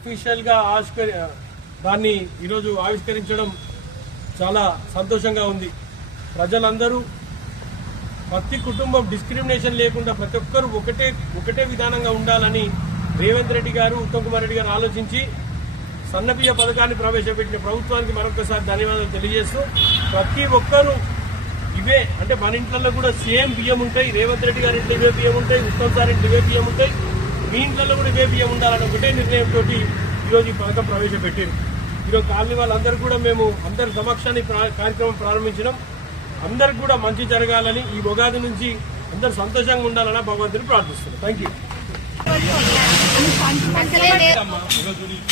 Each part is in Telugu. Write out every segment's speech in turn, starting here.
అఫీషియల్ గా దాన్ని ఈరోజు ఆవిష్కరించడం చాలా సంతోషంగా ఉంది. ప్రజలందరూ ప్రతి కుటుంబం డిస్క్రిమినేషన్ లేకుండా ప్రతి ఒక్కరు ఒకటే విధానంగా ఉండాలని రేవంత్ రెడ్డి గారు, ఉత్తమ్ కుమార్ రెడ్డి గారు ఆలోచించి సన్నబియ్య పథకాన్ని ప్రవేశపెట్టిన ప్రభుత్వానికి మరొకసారి ధన్యవాదాలు తెలియజేస్తూ, ప్రతి ఒక్కరూ ఇవే అంటే మన ఇంట్లో కూడా సేమ్ బియ్యం ఉంటాయి, రేవంత్ రెడ్డి గారి ఇంట్లో ఇవే బియ్యం ఉంటాయి, ఉత్తమ్ సార్ ఇంట్లో ఇవే బియ్యం ఉంటాయి, మీ ఇంట్లో కూడా ఇవే బియ్యం ఉండాలని ఒకటే నిర్ణయంతో ఈరోజు ఈ పథకం ప్రవేశపెట్టారు. ఈరోజు కాలనీ వాళ్ళందరూ కూడా మేము అందరి సమక్షాన్ని కార్యక్రమం ప్రారంభించడం, అందరికి కూడా మంచి జరగాలని, ఈ ఉగాది నుంచి అందరు సంతోషంగా ఉండాలని భగవంతుని ప్రార్థిస్తున్నాం. Thank you.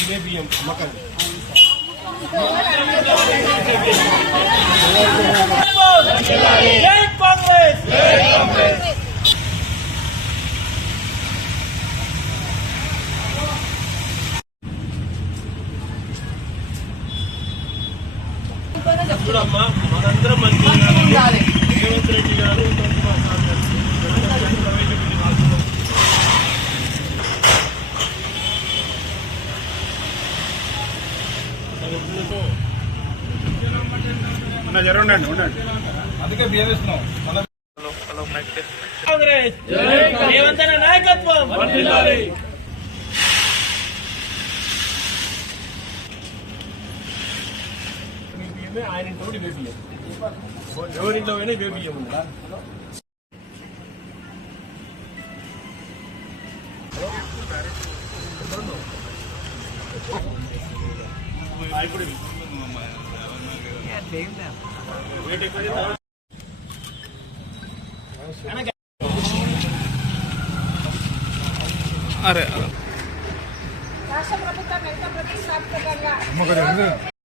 ఇదే బియ్యం అమ్మకండి. చూడమ్మా, మనందరం మంచి రేవంత్ రెడ్డి గారు, ఉత్తమ్ కుమార్ సార్ గారు ప్రవేశపెట్టి రాష్ట్రంలో అందుకే బియ్యం ఇస్తున్నాం. కాంగ్రెస్ రేవంత్ అన్న నాయకత్వం. ఆయన ఇంట్లో కూడా ఇవే బియ్యం, ఎవరింట్లో అయినా ఇవే బియ్యం ఉందా? రాష్ట్ర ప్రభుత్వం ఎంత ప్రతిష్టాత్మకంగా